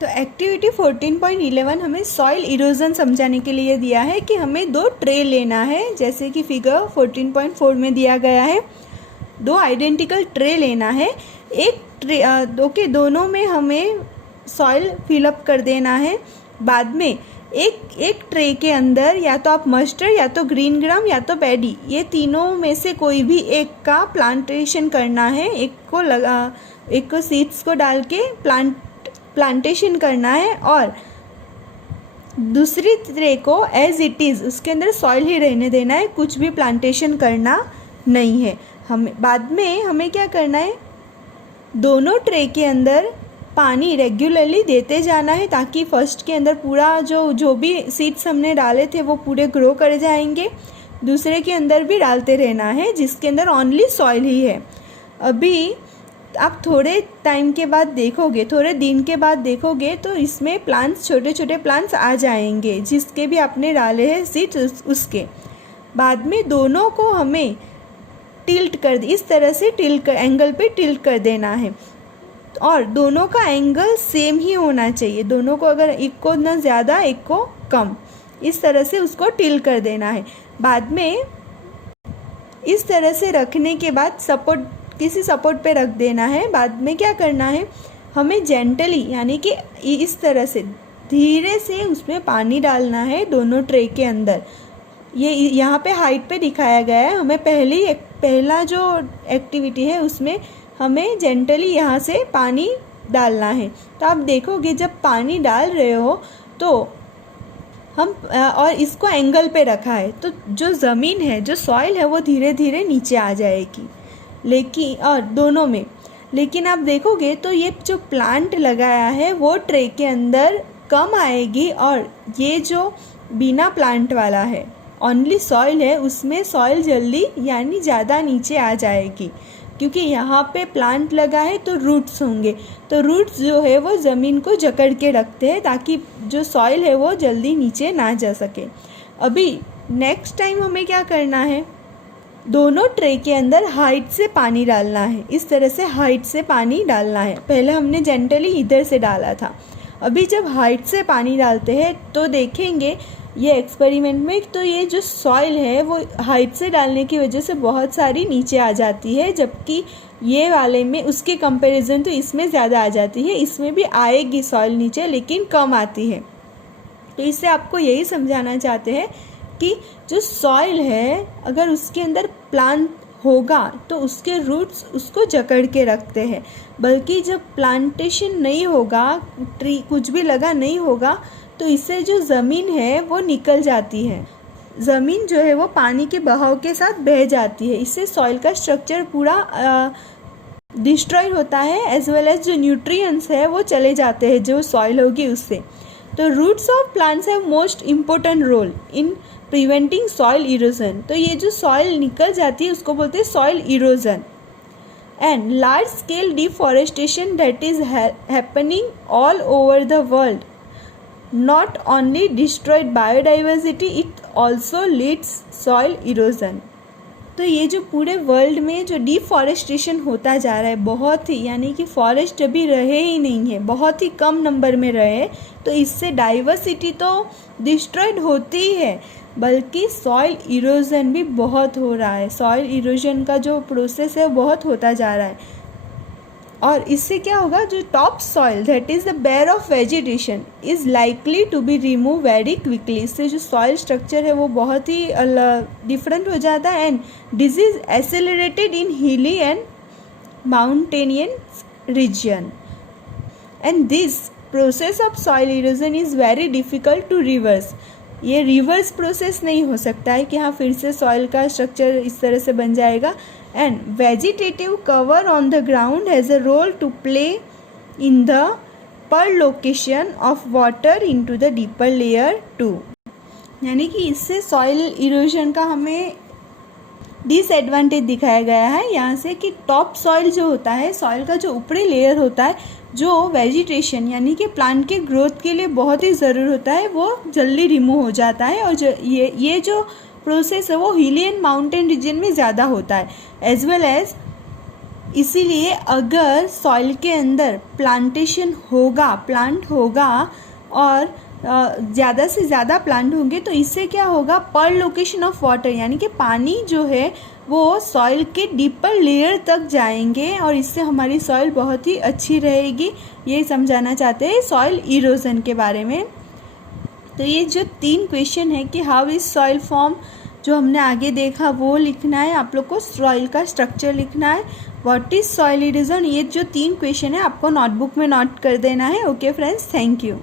तो एक्टिविटी 14.11 हमें soil erosion समझाने के लिए दिया है कि हमें 2 ट्रे लेना है, जैसे कि फिगर 14.4 में दिया गया है। 2 आइडेंटिकल ट्रे लेना है। एक ट्रे दोनों में हमें सॉइल फिलअप कर देना है। बाद में एक ट्रे के अंदर या तो आप मस्टर्ड या तो ग्रीन ग्राम या तो पैडी, ये तीनों में से कोई भी एक का प्लांटेशन करना है। एक को सीड्स को डाल के प्लांटेशन करना है और दूसरी ट्रे को एज इट इज़ उसके अंदर सॉइल ही रहने देना है, कुछ भी प्लांटेशन करना नहीं है। बाद में हमें क्या करना है, दोनों ट्रे के अंदर पानी रेगुलरली देते जाना है ताकि फर्स्ट के अंदर पूरा जो भी सीड्स हमने डाले थे वो पूरे ग्रो कर जाएंगे। दूसरे के अंदर भी डालते रहना है जिसके अंदर ओनली सॉइल ही है। अभी आप थोड़े टाइम के बाद देखोगे, थोड़े दिन के बाद देखोगे तो इसमें प्लांट्स, छोटे छोटे प्लांट्स आ जाएंगे जिसके भी आपने डाले हैं सीड्स उसके। बाद में दोनों को हमें टिल्ट कर इस तरह से एंगल पे टिल्ट कर देना है और दोनों का एंगल सेम ही होना चाहिए। दोनों को अगर एक को ना ज़्यादा एक को कम, इस तरह से उसको टिल्ट कर देना है। बाद में इस तरह से रखने के बाद किसी सपोर्ट पे रख देना है। बाद में क्या करना है, हमें जेंटली यानी कि इस तरह से धीरे से उसमें पानी डालना है दोनों ट्रे के अंदर। ये यहाँ पे हाइट पे दिखाया गया है। हमें पहला जो एक्टिविटी है उसमें हमें जेंटली यहाँ से पानी डालना है। तो आप देखोगे जब पानी डाल रहे हो तो हम और इसको एंगल पे रखा है तो जो ज़मीन है, जो सॉइल है वो धीरे धीरे नीचे आ जाएगी। दोनों में लेकिन आप देखोगे तो ये जो प्लांट लगाया है वो ट्रे के अंदर कम आएगी और ये जो बिना प्लांट वाला है, ओनली सॉइल है, उसमें सॉइल जल्दी यानी ज़्यादा नीचे आ जाएगी क्योंकि यहाँ पे प्लांट लगा है तो रूट्स होंगे। तो रूट्स जो है वो ज़मीन को जकड़ के रखते हैं ताकि जो सॉइल है वो जल्दी नीचे ना जा सके। अभी नेक्स्ट टाइम हमें क्या करना है, दोनों ट्रे के अंदर हाइट से पानी डालना है। इस तरह से हाइट से पानी डालना है। पहले हमने जेंटली इधर से डाला था। अभी जब हाइट से पानी डालते हैं तो देखेंगे ये एक्सपेरिमेंट में, तो ये जो सॉइल है वो हाइट से डालने की वजह से बहुत सारी नीचे आ जाती है, जबकि ये वाले में उसके कंपैरिजन तो इसमें ज़्यादा आ जाती है। इसमें भी आएगी सॉइल नीचे लेकिन कम आती है। तो इससे आपको यही समझाना चाहते हैं कि जो सॉइल है अगर उसके अंदर प्लांट होगा तो उसके रूट्स उसको जकड़ के रखते हैं, बल्कि जब प्लांटेशन नहीं होगा, ट्री कुछ भी लगा नहीं होगा तो इससे जो ज़मीन है वो निकल जाती है। ज़मीन जो है वो पानी के बहाव के साथ बह जाती है। इससे सॉइल का स्ट्रक्चर पूरा डिस्ट्रॉय होता है, एज वेल एज जो न्यूट्रिएंट्स है वो चले जाते हैं जो सॉइल होगी उससे। तो roots of plants have most important role in preventing soil erosion. तो ये जो सॉइल निकल जाती है उसको बोलते हैं soil erosion. And large scale deforestation that is happening all over the world not only destroyed biodiversity, it also leads soil erosion। तो ये जो पूरे वर्ल्ड में जो डिफॉरेस्टेशन होता जा रहा है, बहुत ही यानी कि फॉरेस्ट अभी रहे ही नहीं है, बहुत ही कम नंबर में रहे, तो इससे डाइवर्सिटी तो डिस्ट्रॉयड होती ही है बल्कि सॉइल इरोजन भी बहुत हो रहा है। सॉइल इरोजन का जो प्रोसेस है बहुत होता जा रहा है और इससे क्या होगा, जो top soil that is the bare of vegetation is likely to be remove very quickly. इससे जो सॉइल स्ट्रक्चर है वो बहुत ही डिफरेंट हो जाता है and disease accelerated in hilly and mountainous region and this process of soil erosion is very difficult to reverse. ये reverse process नहीं हो सकता है कि हाँ फिर से सॉइल का स्ट्रक्चर इस तरह से बन जाएगा। And vegetative cover on the ground has a role to play in the percolation of water into the deeper layer too. यानी कि इससे सॉइल इरोजन का हमें डिसएडवांटेज दिखाया गया है यहाँ से कि टॉप सॉइल जो होता है, सॉइल का जो ऊपरी लेयर होता है, जो वेजिटेशन यानी कि प्लांट के ग्रोथ के लिए बहुत ही ज़रूर होता है, वो जल्दी रिमूव हो जाता है। और जो ये जो प्रोसेस है वो हिली एंड माउंटेन रीजन में ज़्यादा होता है, एज वेल एज इसीलिए अगर सॉइल के अंदर प्लांट होगा और ज़्यादा से ज़्यादा प्लांट होंगे तो इससे क्या होगा, पर लोकेशन ऑफ वाटर, यानी कि पानी जो है वो सॉइल के डीपर लेयर तक जाएंगे और इससे हमारी सॉइल बहुत ही अच्छी रहेगी। ये समझाना चाहते हैं सॉइल इरोजन के बारे में। तो ये जो 3 क्वेश्चन है कि हाउ इज सॉइल फॉर्म, जो हमने आगे देखा वो लिखना है। आप लोग को सॉइल का स्ट्रक्चर लिखना है। व्हाट इज सॉइल इरोजन, ये जो 3 क्वेश्चन है आपको नोटबुक में नोट कर देना है। Okay friends, thank you.